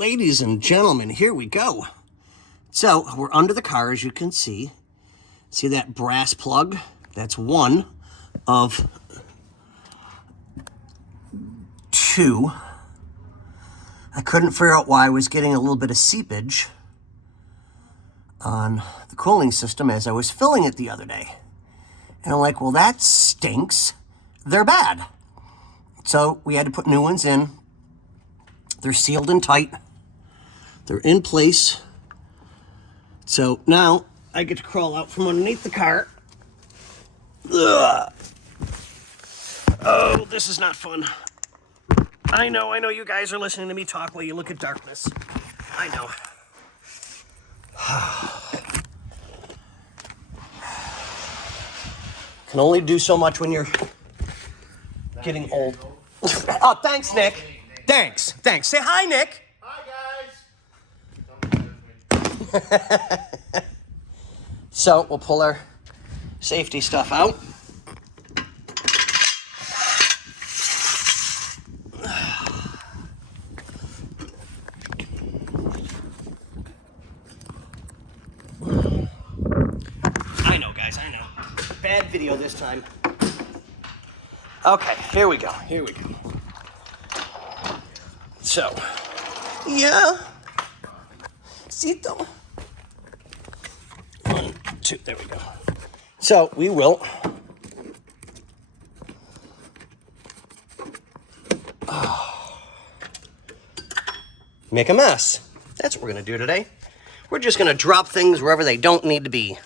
ladies and gentlemen, here we go. So we're under the car, as you can see. See that brass plug? That's one of two. I couldn't figure out why I was getting a little bit of seepage on the cooling system as I was filling it the other day. And I'm like, well, that stinks. They're bad. So we had to put new ones in. They're sealed and tight. They're in place. So now I get to crawl out from underneath the car. Ugh. Oh, this is not fun. I know you guys are listening to me talk while you look at darkness. I know. Can only do so much when you're getting old. Oh, thanks, Nick. Thanks. Say hi, Nick. Hi, guys. So we'll pull our safety stuff out. I know, guys, I know. Bad video this time. Okay, here we go. So, yeah. Cito. 1, 2, there we go. So we will make a mess. That's what we're gonna do today. We're just gonna drop things wherever they don't need to be.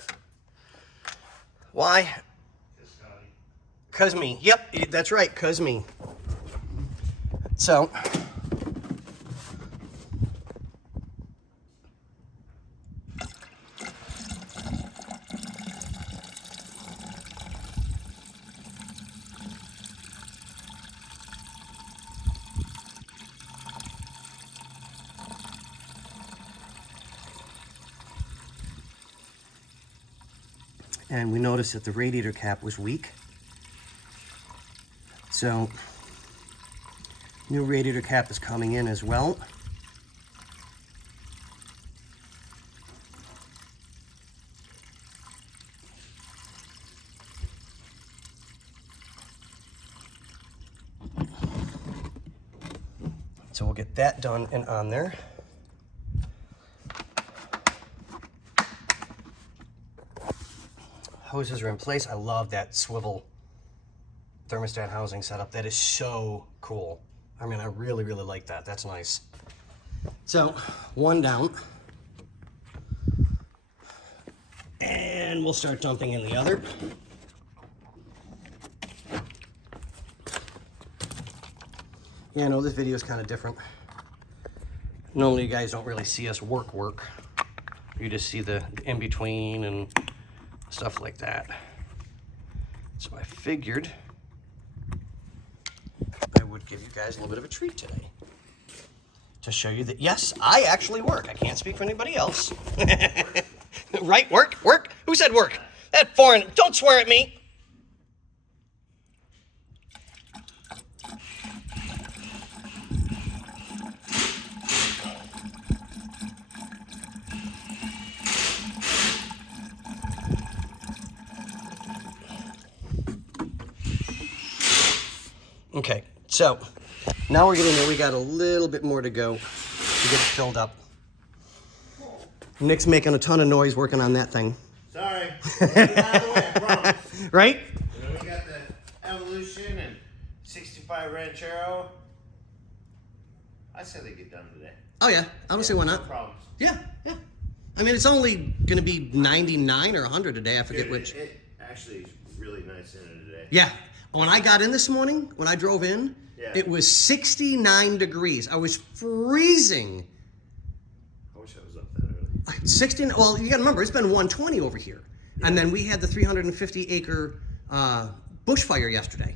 Why? Cause me. Yep, that's right, cause me. So and we noticed that the radiator cap was weak. So, new radiator cap is coming in as well. So we'll get that done and on there. Hoses are in place. I love that swivel thermostat housing setup. That is so cool. I mean, I really like that. That's nice. So, one down. And we'll start dumping in the other. Yeah, I know this video is kind of different. Normally you guys don't really see us work. You just see the in-between and stuff like that. So I figured I would give you guys a little bit of a treat today to show you that, yes, I actually work. I can't speak for anybody else. Right? Work? Who said work? That foreign, don't swear at me. Okay, so now we're getting there. We got a little bit more to go to get it filled up. Nick's making a ton of noise working on that thing. Sorry. Out of the way, I promise. Right? You know, we got the Evolution and 65 Ranchero. I say they get done today. Oh yeah, I don't see why not. No problems. Yeah. I mean, it's only going to be 99 or 100 today. I forget which. It actually is really nice in it today. Yeah. When I got in this morning, when I drove in, it was 69 degrees. I was freezing. I wish I was up that early. 16. Well, you got to remember, it's been 120 over here. Yeah. And then we had the 350-acre bushfire yesterday.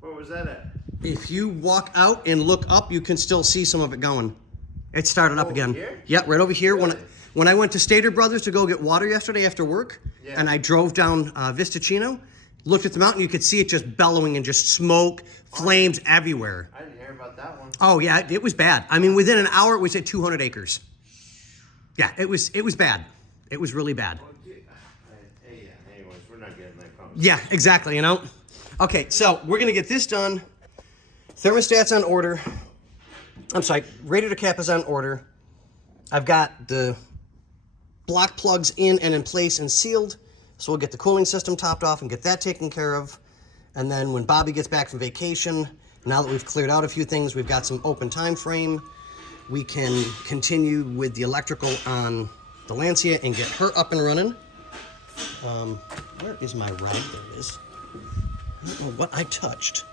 Where was that at? If you walk out and look up, you can still see some of it going. It started up again. Here? Yeah, right over here. Really? When I went to Stater Brothers to go get water yesterday after work, and I drove down Vistacino, looked at the mountain, you could see it just bellowing and just smoke, flames everywhere. I didn't hear hear about that one. Oh yeah, it was bad. I mean, within an hour, it was at 200 acres. Yeah, it was bad. It was really bad. Hey, yeah. Anyways, we're not getting that conversation. Yeah, exactly. You know. Okay, so we're gonna get this done. Thermostat's on order. I'm sorry, radiator cap is on order. I've got the block plugs in and in place and sealed, so we'll get the cooling system topped off and get that taken care of. And then when Bobby gets back from vacation, now that we've cleared out a few things, we've got some open time frame, we can continue with the electrical on the Lancia and get her up and running. Where is my rod? There it is. I don't know what I touched.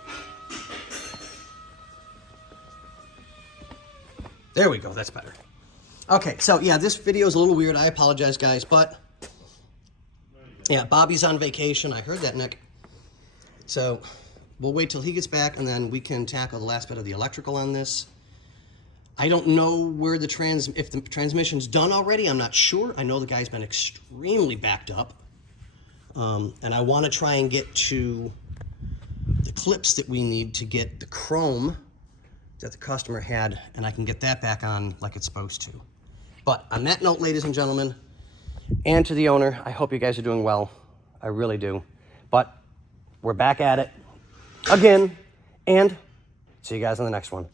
There we go, that's better. Okay, so yeah, this video is a little weird. I apologize, guys, but yeah, Bobby's on vacation. I heard that, Nick. So we'll wait till he gets back, and then we can tackle the last bit of the electrical on this. I don't know where the if the transmission's done already. I'm not sure. I know the guy's been extremely backed up, and I want to try and get to the clips that we need to get the chrome that the customer had, and I can get that back on like it's supposed to. But on that note, ladies and gentlemen, and to the owner, I hope you guys are doing well. I really do. But we're back at it again, and see you guys on the next one.